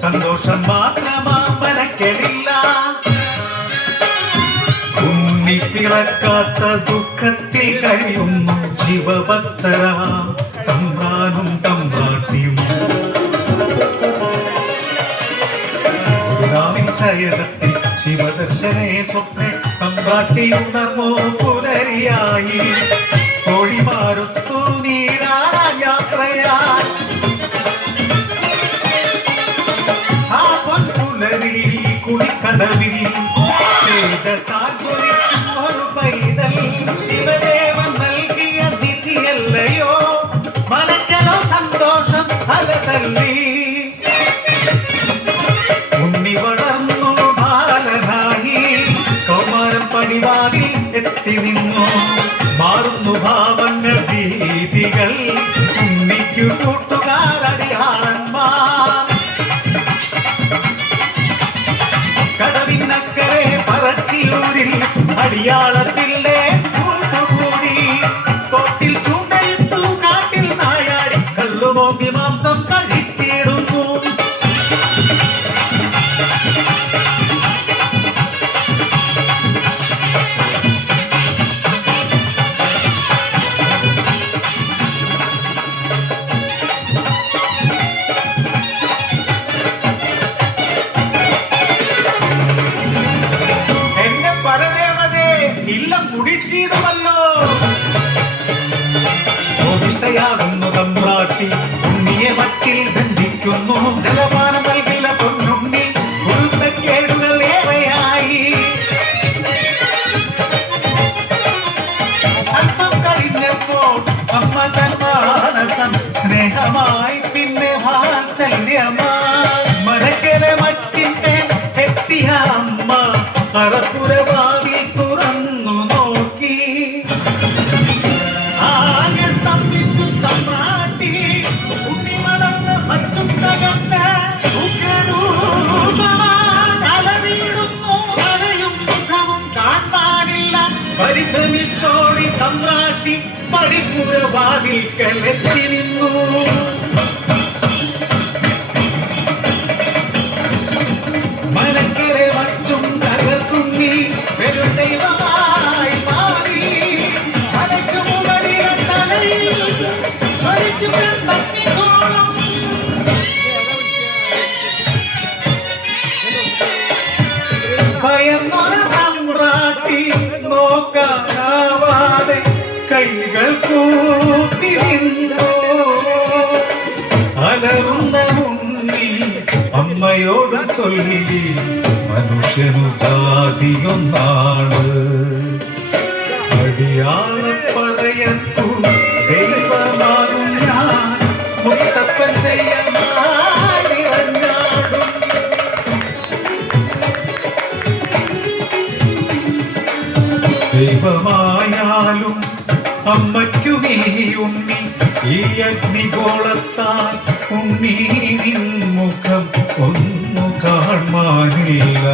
സന്തോഷം മാത്രമാമനക്കലില്ല. ഉണ്ണിപ്പിളക്കാത്ത ദുഃഖത്തിൽ കഴിയുന്നു ശിവഭക്തരാം തമ്പ്രാനും തമ്പ്രാട്ടിയും. ഒരു നാവിൻ ശയനത്തിൽ ശിവദർശനേ സ്വപ്നെ തമ്പ്രാട്ടിയുണർന്നോ പുലരിയായി. തോഴിമാരൊത്തു നീരാ യാത്രയായി കുളിക്കടവിൽ ഒരു പൈതൽ ശിവദേവൻ നൽകിയ നിധിയല്ലയോ. മനക്കലോ സന്തോഷം അലതല്ലി. ഉണ്ണി വളർന്നു ബാലനായി കൗമാരം പടിവാതിൽ എത്തി നിന്നു. മാറുന്നു ഭാവങ്ങൾ ഭീതികൾ ഉണ്ണിക്കു കൂട്ടുകാരടിയാളന്മാർ. കടവിനക്കരെ പറച്ചിയൂരിൽ അടിയാളത്തിലെ കൂട്ടുകൂടി. തോട്ടിൽ ചൂണ്ടയിട്ടു കാട്ടിൽ നായാടി കള്ളുമോന്തി മാംസം കഴിച്ചിടുന്നു. ഇല്ലം കുടിച്ചിടുമല്ലോ. കോപിഷ്ടയാകുന്നു തമ്പ്രാട്ടി ഉണ്ണിയെ മച്ചിൽ ബന്ധിക്കുന്നു. ജലപാനം നൽകില്ല പൊന്നുണ്ണി കുരുത്തക്കേടുകൾ ഏറെയായി. അല്പം കഴിഞ്ഞപ്പോൾ അമ്മ തൻ മാനസം സ്നേഹമായി പിന്നെ വാത്സല്യമായി. മരക്കലെ മച്ചിന്റെ എത്തിയ അമ്മ അറപ്പുരവാതിൽ തുറന്നു നോക്കി. ആകെ സ്തംഭിച്ചു തമ്പ്രാട്ടി. ഉണ്ണി വളർന്ന് മച്ചും തകർന്ന് അലറിയിടുന്നു. കരയും മുഖവും കാണാനില്ല. പരിഭ്രമിച്ചോടി തമ്പ്രാട്ടി പടിപ്പുരവാതിൽക്കലെത്തി നിന്നു. മനക്കരെ മച്ചും തകർത്തുണ്ണി വെറും ദൈവമായി മാറി. തലയ്ക്ക് മുകളിൽ തലയിൽ ജ്വലിക്കുന്നോളം ഭയന്നൊരു തമ്പ്രാട്ടി നോക്കാനാവാതെ കൈകൾ കൂപ്പി നിന്നു. അലറുന്ന ഉണ്ണി അമ്മയോട് ചൊല്ലി മനുഷ്യനു ജാതിയൊന്നാണ്. അടിയാളപ്പറയത്തു ദൈവമാകും ഞാൻ മുത്തപ്പൻ ദൈവമായി ഇറങ്ങാടും. ദൈവമായാലും അമ്മയ്ക്കുമീ ഉണ്ണി ഈ അഗ്നിഗോളത്താൽ ഉണ്ണി മുഖം ഒന്നു കാണാനില്ല.